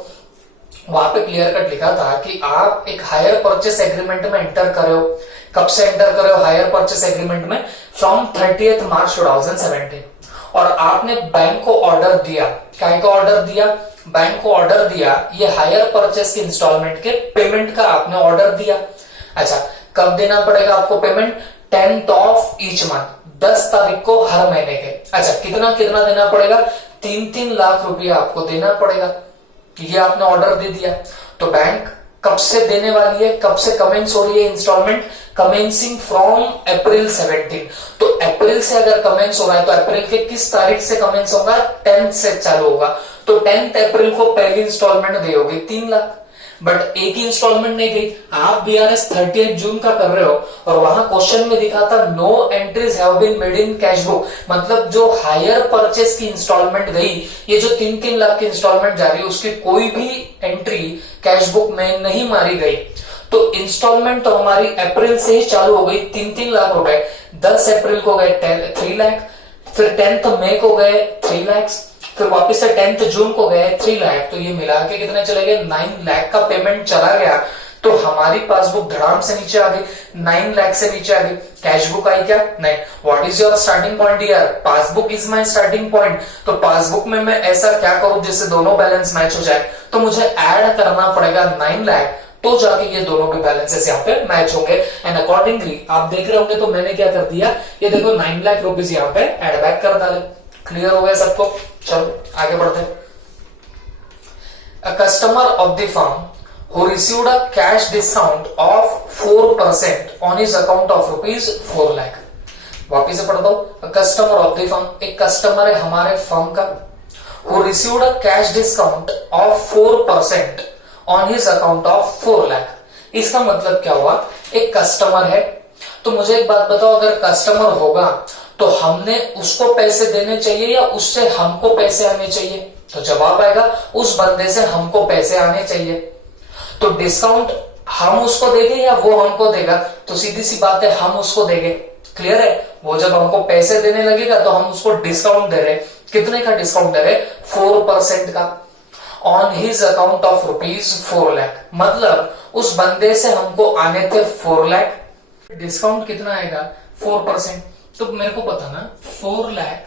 वहां पे क्लियर कट लिखा था कि आप एक हायर परचेस एग्रीमेंट में एंटर कर रहे हो। कब से एंटर कर रहे हो हायर परचेस एग्रीमेंट में? फ्रॉम 30 मार्च 2017। और आपने बैंक को ऑर्डर दिया, क्या का ऑर्डर दिया? बैंक को ऑर्डर दिया, ये हायर परचेस की इंस्टॉलमेंट के पेमेंट का आपने ऑर्डर दिया। अच्छा, कब देना पड़ेगा आपको payment? 10th of each month, 10 तारीख को हर महीने के। अच्छा, कितना कितना देना पड़ेगा? 3-3 लाख रुपया आपको देना पड़ेगा। ये आपने ऑर्डर दे दिया, तो बैंक कब से देने वाली है? कब से कमेंस हो रही है इंस्टॉलमेंट? Commencing from April 17। तो अप्रैल से अगर कमेंस हो रहा है तो अप्रैल के किस तारीख से कमेंस होगा? 10th से चालू होगा। तो 10th अप्रैल को पहली इंस्टॉलमेंट गई होगी 3 लाख, बट एक ही इंस्टॉलमेंट नहीं गई। आप बीआरएस 30 जून का कर रहे हो और वहां क्वेश्चन में दिखा था no entries have been made in cash book, मतलब जो हायर परचेस की इंस्टॉलमेंट गई, ये जो 3-3 लाख की इंस्टॉलमेंट जा रही है, उसकी कोई भी एंट्री कैश बुक में नहीं मारी गई। तो इंस्टॉलमेंट तो हमारी अप्रैल से ही चालू हो गई, 3-3 लाख हो गए। 10 अप्रैल को गए 3 लाख, फिर 10th मई को गए 3 लाख, फिर वापस से 10th जून को गए 3 लाख। तो ये मिला के कितने चले गए? 9 लाख का पेमेंट चला गया। तो हमारी पासबुक धड़ाम से नीचे आ गई, 9 लाख से नीचे आ गई। कैश बुक आई क्या? नहीं। What is your starting point here? Passbook is my starting point. तो पासबुक में मैं ऐसा क्या करूं जिससे दोनों बैलेंस मैच हो जाए? तो मुझे ऐड करना पड़ेगा 9 लाख, तो जाके ये दोनों भी बैलेंसेस यहाँ पे मैच होंगे। एंड अकॉर्डिंगली आप देख रहे होंगे, तो मैंने क्या कर दिया, ये देखो 9 लाख रुपीज यहाँ पे एड बैक कर डाले। क्लियर हो गया सबको? चलो आगे बढ़ते। A customer of the firm who received a cash discount of 4% on his account of rupees 4 lakh। वापिस से पढ़ दो। A customer of the firm, एक कस्टमर है हमारे फर्म का, who received a cash discount of 4% on his account of 4 lakh। इसका मतलब क्या हुआ? एक कस्टमर है, तो मुझे एक बात बताओ, अगर कस्टमर होगा तो हमने उसको पैसे देने चाहिए या उससे हमको पैसे आने चाहिए? तो जवाब आएगा उस बंदे से हमको पैसे आने चाहिए। तो डिस्काउंट हम उसको देंगे या वो हमको देगा? तो सीधी सी बात है, हम उसको देंगे। क्लियर है? वो जब हमको पैसे देने लगेगा तो हम उसको डिस्काउंट दे रहे। कितने का डिस्काउंट दे रहे? 4% का on his account of rupees 4 lakh. मतलब उस बंदे से हमको आने थे 4 लाख, डिस्काउंट कितना आएगा? 4%। तो मेरे को पता ना 4 लाख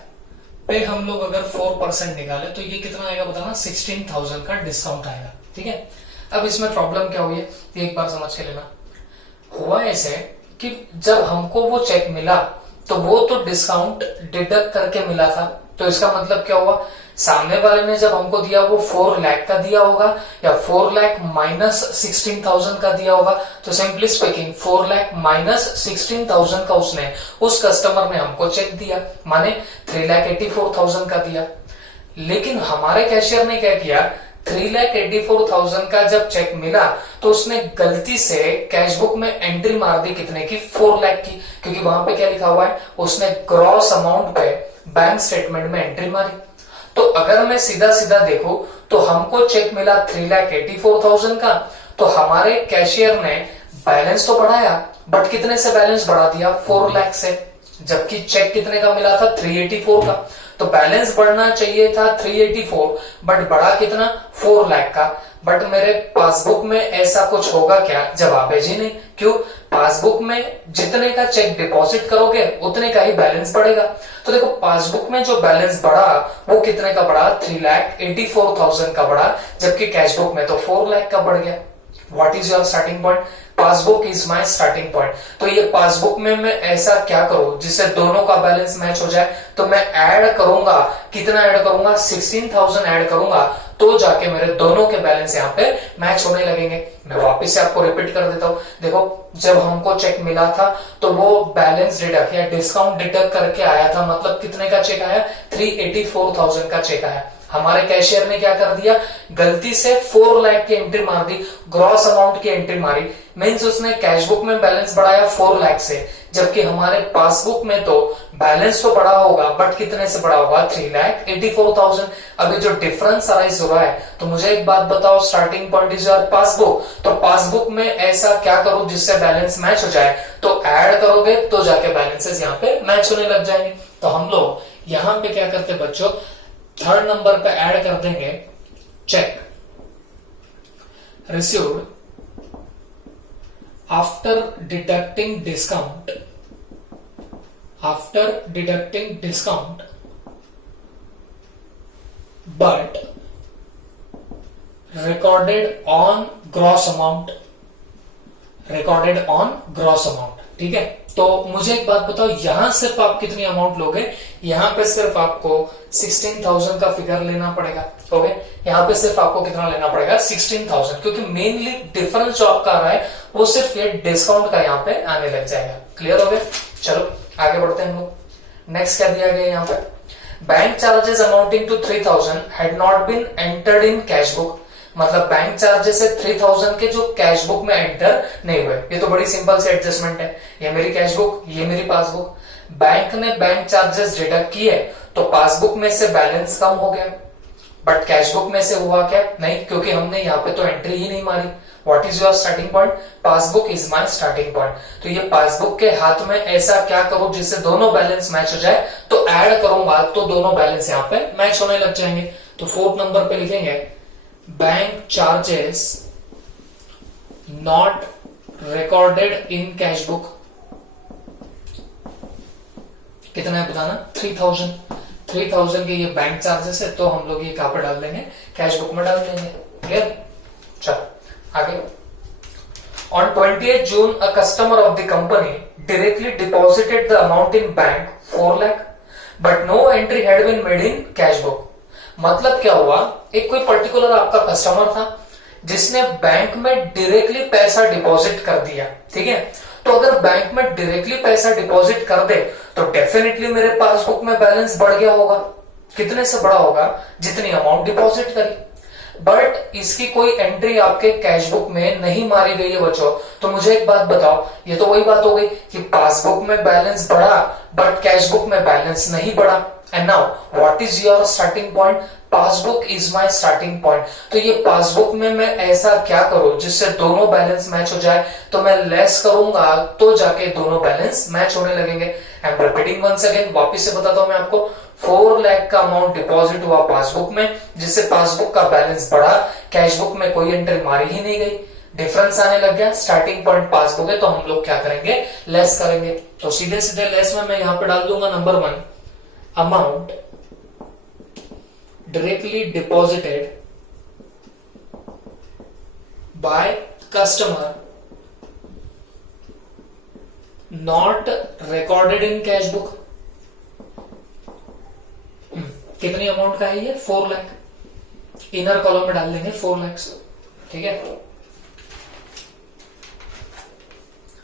पे हम लोग अगर 4% निकाले तो ये कितना आएगा बताना? 16,000 का डिस्काउंट आएगा। ठीक है, अब इसमें प्रॉब्लम क्या हुई है एक बार समझ के लेना। हुआ ऐसे कि जब हमको वो चेक मिला तो वो तो डिस्काउंट डिडक्ट करके मिला था। तो इसका मतलब क्या हुआ, सामने वाले ने जब हमको दिया वो 4 लाख का दिया होगा या 4 लाख माइनस 16,000 का दिया होगा। तो सिंपली स्पीकिंग 4 लाख माइनस 16,000 का उसने उस कस्टमर ने हमको चेक दिया, माने 3,84,000 का दिया। लेकिन हमारे कैशियर ने क्या किया, 3,84,000 का जब चेक मिला तो उसने गलती से कैश बुक में एंट्री मार दी कितने की, 4 लाख की, क्योंकि वहां पे क्या लिखा हुआ है, उसने ग्रॉस अमाउंट पे बैंक स्टेटमेंट में एंट्री मारी। तो अगर मैं सीधा सीधा देखूं तो हमको चेक मिला 3,84,000 का, तो हमारे कैशियर ने बैलेंस तो बढ़ाया, बट कितने से बैलेंस बढ़ा दिया, 4 लाख से, जबकि चेक कितने का मिला था, 384 का। तो बैलेंस बढ़ना चाहिए था 384, बट बढ़ा कितना, 4 लाख का। बट मेरे पासबुक में ऐसा कुछ होगा क्या, जवाब है जी नहीं। क्यों, पासबुक में जितने का चेक डिपॉजिट करोगे उतने का ही बैलेंस बढ़ेगा। तो देखो पासबुक में जो बैलेंस बढ़ा वो कितने का बढ़ा, 3,84,000 का बढ़ा, जबकि कैश बुक में तो 4 लाख का बढ़ गया। What is your starting point, passbook is my starting point. तो ये पासबुक में मैं ऐसा क्या करूं जिससे दोनों का बैलेंस मैच हो जाए, तो मैं ऐड करूंगा, कितना ऐड करूंगा, 16,000 ऐड करूंगा, तो जाके मेरे दोनों के बैलेंस यहाँ पे मैच होने लगेंगे। मैं वापस से आपको रिपीट कर देता हूं। देखो जब हमको चेक मिला था तो वो बैलेंस डिडक्ट या डिस्काउंट डिडक्ट करके आया था, मतलब कितने का चेक आया, 3,84,000 का चेक आया। हमारे कैशियर ने क्या कर दिया, गलती से 4 लाख की एंट्री मार दी, ग्रॉस अमाउंट की एंट्री मारी, मीन्स उसने कैश बुक में बैलेंस बढ़ाया 4 लाख से, जबकि हमारे पासबुक में तो बैलेंस तो बढ़ा होगा, बट कितने से बढ़ा होगा, 3,84,000। अभी जो डिफरेंस अराइज हो रहा है, तो मुझे एक बात बताओ, starting point is your passbook, तो पासबुक में ऐसा क्या करो जिससे बैलेंस मैच हो जाए, तो ऐड करोगे तो जाके बैलेंसेस यहाँ पे मैच होने लग जाएंगे। तो हम लोग यहाँ पे क्या करते बच्चों, थर्ड नंबर पे ऐड कर देंगे check received after deducting discount, but recorded on gross amount, ठीक है। तो मुझे एक बात बताओ, यहां सिर्फ आप कितनी अमाउंट लोगे, यहां पे सिर्फ आपको 16,000 का फिगर लेना पड़ेगा, ओके। यहां पे सिर्फ आपको कितना लेना पड़ेगा, 16,000, क्योंकि मेनली डिफरेंस जो आपका आ रहा है वो सिर्फ ये डिस्काउंट का यहाँ पे आने लग जाएगा। क्लियर हो गया, चलो आगे बढ़ते हैं हम लोग। नेक्स्ट क्या दिया गया यहाँ पे, bank charges amounting to 3,000 had not been entered in cash book, मतलब बैंक चार्जेस है 3,000 के जो कैश बुक में एंटर नहीं हुए। ये तो बड़ी सिंपल से एडजस्टमेंट है, ये मेरी कैश बुक, ये मेरी पासबुक, बैंक ने बैंक चार्जेस डिडक्ट किए तो पासबुक में से बैलेंस कम हो गया, बट कैश बुक में से हुआ क्या, नहीं, क्योंकि हमने यहाँ पे तो एंट्री ही नहीं मारी। What is your starting point, passbook is my starting point. तो ये पासबुक के हाथ में ऐसा क्या करो जिससे दोनों बैलेंस मैच हो जाए, तो ऐड करूंगा तो दोनों बैलेंस यहाँ पे मैच होने लग जाएंगे। तो फोर्थ नंबर पे लिखेंगे bank charges not recorded in cash book, कितना है बताना, 3,000 के ये बैंक चार्जेस है, तो हम लोग ये कहां पर डाल देंगे, कैश बुक में डाल देंगे। क्लियर, चलो आगे। On 28th June, a customer of the company directly deposited the amount in bank 4 lakh, but no entry had been made in cash book. मतलब क्या हुआ, एक कोई पर्टिकुलर आपका कस्टमर था जिसने बैंक में डायरेक्टली पैसा डिपॉजिट कर दिया, ठीक है। तो अगर बैंक में डायरेक्टली पैसा डिपॉजिट कर दे तो डेफिनेटली मेरे पासबुक में बैलेंस बढ़ गया होगा, कितने से बढ़ा होगा, जितनी अमाउंट डिपॉजिट करी, बट इसकी कोई एंट्री आपके कैश बुक में नहीं मारी गई है बच्चों। तो मुझे एक बात बताओ, ये तो वही बात हो गई कि पासबुक में बैलेंस बढ़ा बट कैश बुक में बैलेंस नहीं बढ़ा। And now what is your starting point, passbook is my starting point. तो ये पासबुक में मैं ऐसा क्या करूं जिससे दोनों बैलेंस मैच हो जाए, तो मैं लेस करूंगा तो जाके दोनों बैलेंस मैच होने लगेंगे। I am repeating once again, वापिस से बताता हूं मैं आपको, 4 लाख का अमाउंट डिपॉजिट हुआ पासबुक में, जिससे पासबुक का बैलेंस बढ़ा, कैश बुक में कोई एंट्री मारी ही नहीं गई, डिफरेंस आने लग गया। स्टार्टिंग पॉइंट पासबुक है तो हम लोग क्या करेंगे, लेस करेंगे। तो सीधे सीधे लेस में मैं यहां पे डाल दूंगा number 1, amount directly deposited by customer not recorded in cash book. कितनी अमाउंट का है ये? 4 लाख। इनर कॉलम में डाल देंगे 4 लाख। ठीक है,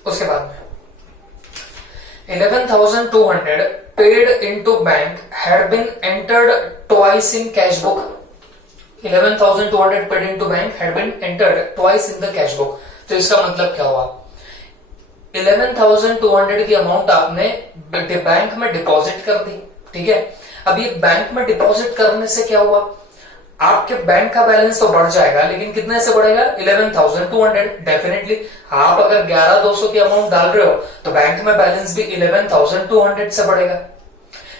उसके बाद में 11,200 paid into bank had been entered twice in cash book. 11,200 paid into bank had been entered twice in the cash book. तो इसका मतलब क्या हुआ? 11,200 की अमाउंट आपने बैंक में डिपॉजिट कर दी। ठीक है, अब ये बैंक में डिपॉजिट करने से क्या हुआ? आपके बैंक का बैलेंस तो बढ़ जाएगा, लेकिन कितने से बढ़ेगा? 11,200। डेफिनेटली आप अगर 11,200 की अमाउंट डाल रहे हो तो बैंक में बैलेंस भी 11,200 से बढ़ेगा।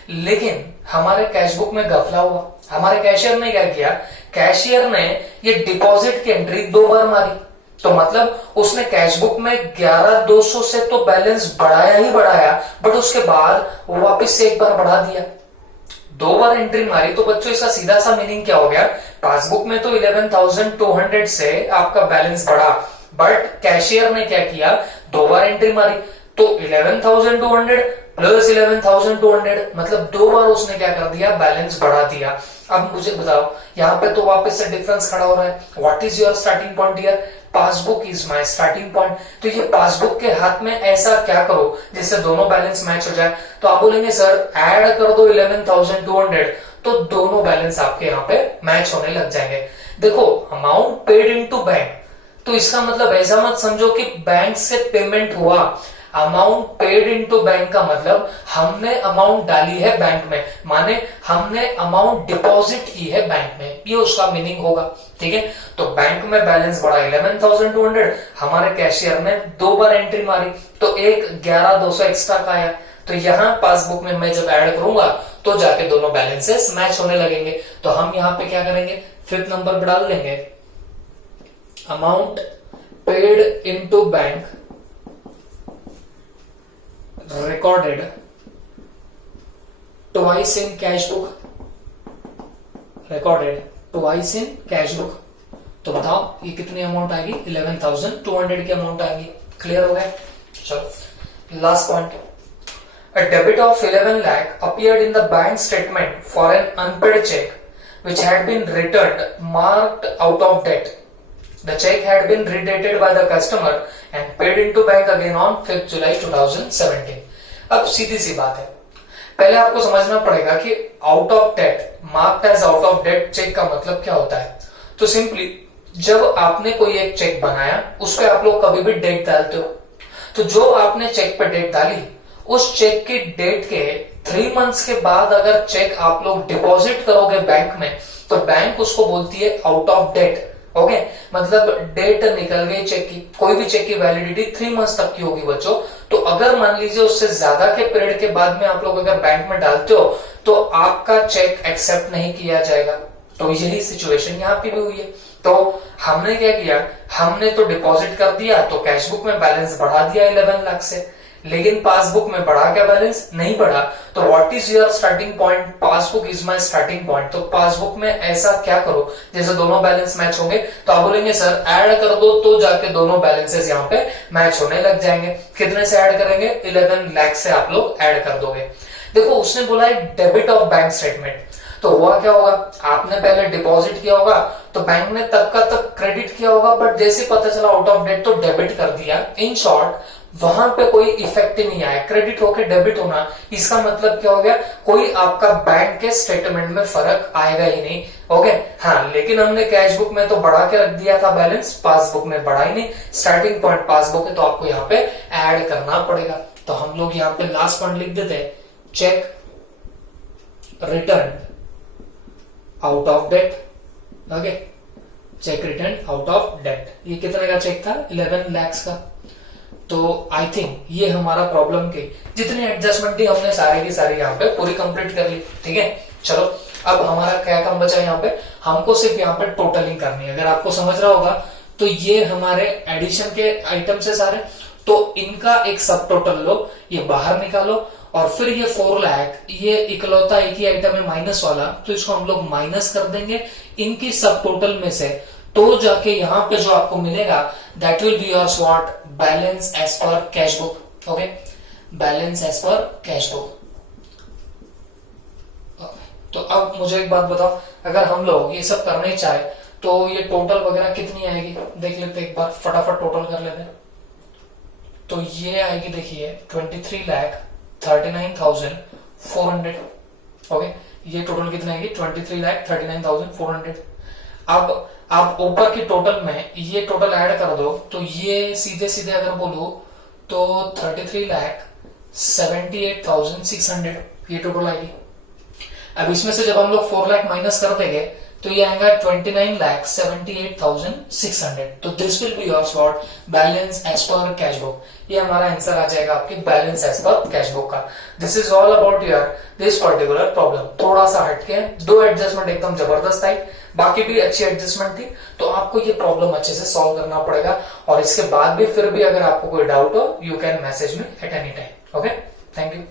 लेकिन हमारे कैश बुक में गफला हुआ। हमारे कैशियर ने क्या किया? कैशियर ने ये डिपॉजिट की एंट्री 2 बार मारी। तो मतलब उसने कैश बुक में 11,200 से तो बैलेंस बढ़ाया ही बढ़ाया, बट उसके बाद वापस से एक बार बढ़ा दिया। 2 बार एंट्री मारी। तो बच्चों इसका सीधा सा मीनिंग क्या हो गया? पासबुक में तो 11,200 से आपका बैलेंस बढ़ा, बट कैशियर ने क्या किया? 2 बार एंट्री मारी। तो 11,200 प्लस 11,200 मतलब 2 बार उसने क्या कर दिया? बैलेंस बढ़ा दिया। अब मुझे बताओ, यहां पे तो वापस से डिफरेंस खड़ा हो रहा है। What is your starting point here? Passbook is my starting point. तो ये पासबुक के हाथ में ऐसा क्या करो जिससे दोनों बैलेंस मैच हो जाए? तो आप बोलेंगे सर ऐड कर दो 11,200, तो दोनों बैलेंस आपके यहाँ पे मैच होने लग जाएंगे। देखो, अमाउंट पेड इनटू बैंक, तो इसका मतलब ऐसा मत समझो कि बैंक से पेमेंट हुआ। अमाउंट पेड इनटू बैंक का मतलब हमने अमाउंट डाली है बैंक में, माने हमने अमाउंट डिपॉजिट की है बैंक में, ये उसका मीनिंग होगा। ठीक है, तो बैंक में बैलेंस बढ़ा 11,200, हमारे कैशियर ने 2 बार एंट्री मारी तो एक 11,200 एक्स्ट्रा का आया। तो यहां पासबुक में मैं जब ऐड करूंगा तो जाके दोनों बैलेंसेस मैच होने लगेंगे। तो हम यहां पे क्या करेंगे? 5th नंबर पे डाल देंगे amount paid into bank recorded twice in cash book, recorded twice in cash book। तो बताओ ये कितनी अमाउंट आएगी? 11,200 की अमाउंट आएगी। क्लियर हो गया? चलो last point. A debit of 11 lakh appeared in the bank statement for an unpaid check which had been returned marked out of debt. The check had been redated by the customer and paid into bank again on 5th July 2017। अब सीधी सी बात है, पहले आपको समझना पड़ेगा कि out of date, marked as out of date cheque का मतलब क्या होता है। तो सिंपली जब आपने कोई एक चेक बनाया उस पर आप लोग कभी भी डेट डालते हो, तो जो आपने चेक पे डेट डाली उस चेक की डेट के 3 मंथ्स के बाद अगर चेक आप लोग डिपॉजिट करोगे बैंक में, तो बैंक उसको बोलती है आउट ऑफ डेट। ओके, मतलब डेट निकल गई चेक की। कोई भी चेक की वैलिडिटी 3 मंथ्स तक की होगी बच्चों। तो अगर मान लीजिए उससे ज्यादा के पीरियड के बाद में आप लोग अगर बैंक में डालते हो तो आपका चेक एक्सेप्ट नहीं किया जाएगा। तो यही सिचुएशन यहाँ पे भी हुई है। तो हमने क्या किया? हमने तो डिपॉजिट कर दिया, तो कैश बुक में बैलेंस बढ़ा दिया 11 लाख से, लेकिन पासबुक में बढ़ा क्या? बैलेंस नहीं बढ़ा। तो what is your starting point? Passbook is my starting point. तो पासबुक में ऐसा क्या करो जैसे दोनों बैलेंस मैच होंगे? तो आप बोलेंगे सर ऐड कर दो, तो जाके दोनों बैलेंसेस यहाँ पे मैच होने लग जाएंगे। कितने से ऐड करेंगे? 11 लाख से आप लोग ऐड कर दोगे। देखो, उसने बोला है डेबिट ऑफ बैंक स्टेटमेंट, तो हुआ क्या होगा? आपने पहले डिपॉजिट किया होगा तो बैंक ने तब का तब क्रेडिट किया होगा, बट जैसे पता चला आउट ऑफ डेट तो डेबिट कर दिया। इन शॉर्ट वहां पे कोई इफेक्ट ही नहीं आया। क्रेडिट होके डेबिट होना, इसका मतलब क्या हो गया? कोई आपका बैंक के स्टेटमेंट में फर्क आएगा ही नहीं। ओके, हाँ, लेकिन हमने कैश बुक में तो बढ़ा के रख दिया था बैलेंस, पासबुक में बढ़ा ही नहीं। स्टार्टिंग पॉइंट पासबुक है तो आपको यहाँ पे ऐड करना पड़ेगा। तो हम लोग यहाँ पे लास्ट पॉइंट लिख देते हैं, cheque return out of date. Okay, cheque return out of date. ये कितने का चेक था? 11 लाख का। तो आई थिंक ये हमारा प्रॉब्लम के जितनी एडजस्टमेंट थी हमने सारे की सारी यहाँ पे पूरी कंप्लीट कर ली। ठीक है, चलो अब हमारा क्या काम बचा यहाँ पे? हमको सिर्फ यहाँ पे टोटलिंग करनी है। अगर आपको समझ रहा होगा तो ये हमारे एडिशन के आइटम्स है सारे, तो इनका एक सब टोटल लो, ये बाहर निकालो, और फिर ये 4 लाख, ये इकलौता एक ही आइटम है माइनस वाला, तो इसको हम लोग माइनस कर देंगे इनकी सब टोटल में से। तो जाके यहाँ पे जो आपको मिलेगा that will be your what? Balance as per cash book. Okay, balance as per cash book. तो अब मुझे एक बात बताओ, अगर हम लोग ये सब करना ही चाहे तो ये टोटल वगैरह कितनी आएगी, देख लेते एक बार, फटाफट टोटल कर लेते हैं। तो ये आएगी, देखिए 23,39,400। ओके, ये टोटल कितनी आएगी, 23,39,400। अब आप ऊपर की टोटल में ये टोटल ऐड कर दो, तो ये सीधे सीधे अगर बोलूं तो 33,78,600 ये टोटल आएगी। अब इसमें से जब हम लोग 4 लाख माइनस कर देंगे तो ये आएगा 29,78,600। तो this will be your what, balance as per cash book. ये हमारा आंसर आ जाएगा आपके balance as per cash book का। This is all about your this particular problem. थोड़ा सा हटके, दो एडजस्टमेंट एकदम जबरदस्त आई, बाकी भी अच्छी एडजस्टमेंट थी। तो आपको ये प्रॉब्लम अच्छे से सॉल्व करना पड़ेगा, और इसके बाद भी फिर भी अगर आपको कोई डाउट हो, you can message me at any time. Okay, thank you.